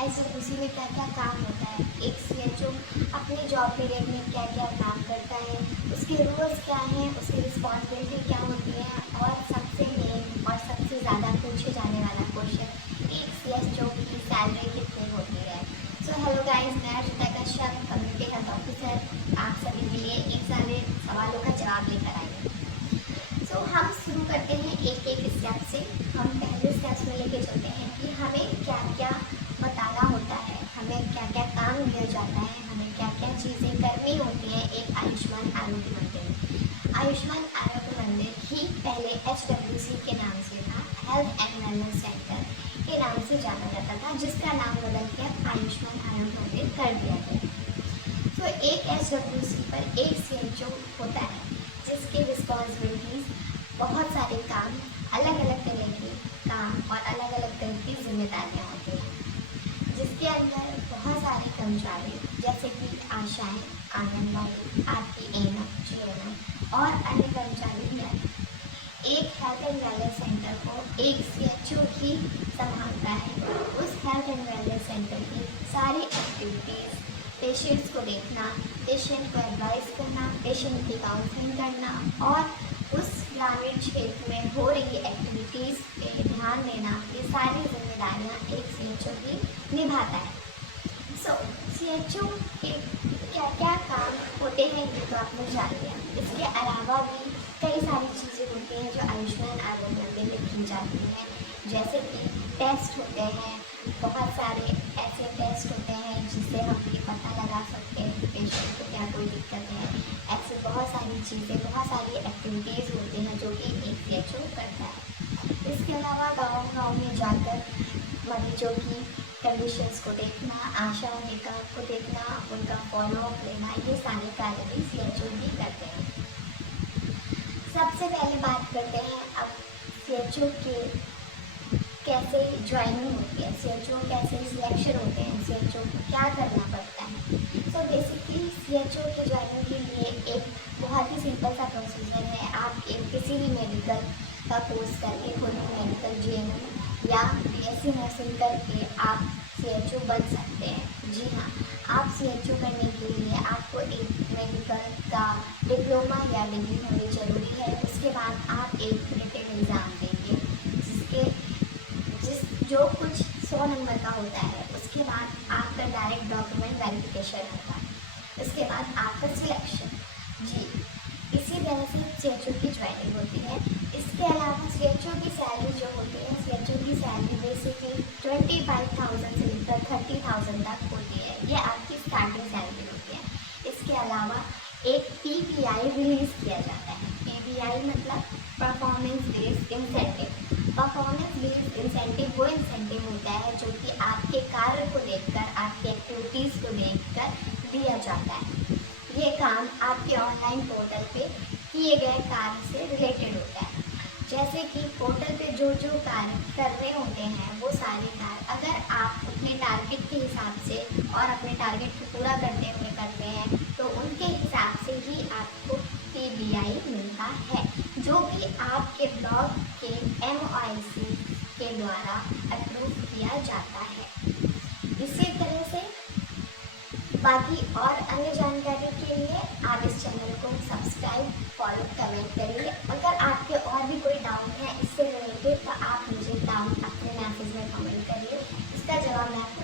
SWC में क्या क्या काम होता है, एक सीएचओ अपने जॉब पीरियड में क्या क्या काम करता है, उसके रूल्स क्या हैं, उसकी रिस्पॉन्सिबिलिटी क्या होती है, और सबसे मेन और सबसे ज़्यादा पूछे जाने वाला क्वेश्चन, एक सीएचओ की सैलरी कितनी होती है। सो हेलो गाइस, मैं Arjita Kashyap, community health officer, आप सभी के लिए इन सारे सवालों का जवाब लेकर आई हूँ। तो हम शुरू करते हैं एक एक स्टेप से। हम पहले स्टेप्स में लेके चलते हैं कि हमें क्या क्या बताना होता है, हमें क्या क्या काम दिया जाता है, हमें क्या क्या चीज़ें करनी होती हैं एक आयुष्मान आरोग्य मंदिर में। आयुष्मान आरोग्य मंदिर ही पहले एचडब्ल्यूसी के नाम से था, हेल्थ एंड वेलनेस सेंटर के नाम से जाना जाता था, जिसका नाम बदल के आयुष्मान आरोग्य मंदिर कर दिया गया। तो एक एचडब्ल्यूसी पर एक सीएचओ होता है, जिसके रिस्पॉन्सिबिलिटीज़ बहुत सारे काम, अलग अलग तरह के काम और अलग अलग तरह की जिम्मेदारियाँ होती हैं, जिसके अंदर बहुत सारे कर्मचारी जैसे कि आशाएं, आंगनबाड़ी, आपकी एएनएम, जीएनएम और अन्य कर्मचारी भी आते हैं। एक हेल्थ एंड वेलनेस सेंटर को एक सीएचओ ही संभालता है। उस हेल्थ एंड वेलनेस सेंटर की सारी एक्टिविटीज़, पेशेंट्स को देखना, पेशेंट को एडवाइस करना, पेशेंट की काउंसलिंग करना और उस ग्रामीण क्षेत्र में हो रही एक्टिविटीज़ पे ध्यान देना, ये सारी जिम्मेदारियाँ एक सीएचओ ही निभाता है। सो सीएचओ के क्या क्या काम होते हैं ये तो आपने जान लिया। इसके अलावा भी कई सारी चीज़ें होती हैं जो आयुष्मान आरोग्य मंदिर में की जाती हैं, जैसे कि टेस्ट होते हैं, बहुत सारे ऐसे टेस्ट होते हैं जिससे हम ये पता लगा सकते हैं कि पेशेंट को क्या कोई दिक्कत है। ऐसे बहुत सारी चीज़ें, बहुत सारी एक्टिविटीज़ होती हैं जो कि एक सीएचओ करता है। इसके अलावा गाँव में जाकर मरीजों की कंडीशंस को देखना, आशा वर्कर को देखना, उनका फॉलोअप लेना, ये सारे कार्य भी सीएचओ ही करते हैं। सबसे पहले बात करते हैं अब सीएचओ के कैसे ज्वाइनिंग होती है, सीएचओ कैसे सिलेक्शन होते हैं, सीएचओ को क्या करना पड़ता है। सो बेसिकली सीएचओ के ज्वाइनिंग के लिए एक बहुत ही सिंपल सा प्रोसीजर है। आप एक किसी भी मेडिकल का कोर्स करके, कोई भी मेडिकल जीएनएम या बीएससी नर्सिंग करके आप सीएचओ बन सकते हैं। जी हाँ, आप सीएचओ बनने के लिए आपको एक मेडिकल का डिप्लोमा या डिग्री होनी ज़रूरी है। उसके बाद आप एक रिटन एग्ज़ाम देंगे, जो कुछ 100 नंबर का होता है। उसके बाद आपका डायरेक्ट डॉक्यूमेंट वेरिफिकेशन होता है, उसके बाद आपका सिलेक्शन। जी, इसी तरह से सीएचओ की ज्वाइनिंग होती है। इसके अलावा सीएचओ की सैलरी जो होती है, सीएचओ की सैलरी बेसिकली 25,000 से लेकर 30,000 तक होती है। ये आपकी स्टार्टिंग सैलरी होती है। इसके अलावा एक पीपीआई रिलीज़ किया जाता है। पीपीआई मतलब performance based incentive. Performance based incentive वो इंसेंटिव होता है जो कि आपके कार्य को देखकर, आपकी एक्टिविटीज़ को देखकर दिया जाता है। ये काम आपके ऑनलाइन पोर्टल पे किए गए कार्य से रिलेटेड होता है। जैसे कि पोर्टल पे जो जो कार्य करने होते हैं, वो सारे कार्य अगर आप अपने टारगेट के हिसाब से और अपने टारगेट को पूरा करते हुए करते हैं, तो उनके हिसाब से ही आपको पीबीआई मिलता है, जो कि आपके ब्लॉक के MOIC के द्वारा अप्रूव किया जाता है। इसी तरह से बाकी और अन्य जानकारी के लिए आप इस चैनल को सब्सक्राइब, फॉलो, कमेंट करिए। अगर आपके और भी कोई डाउट है इससे रिलेटेड, तो आप मुझे डाउट अपने मैसेज में कमेंट करिए, इसका जवाब मैं आपको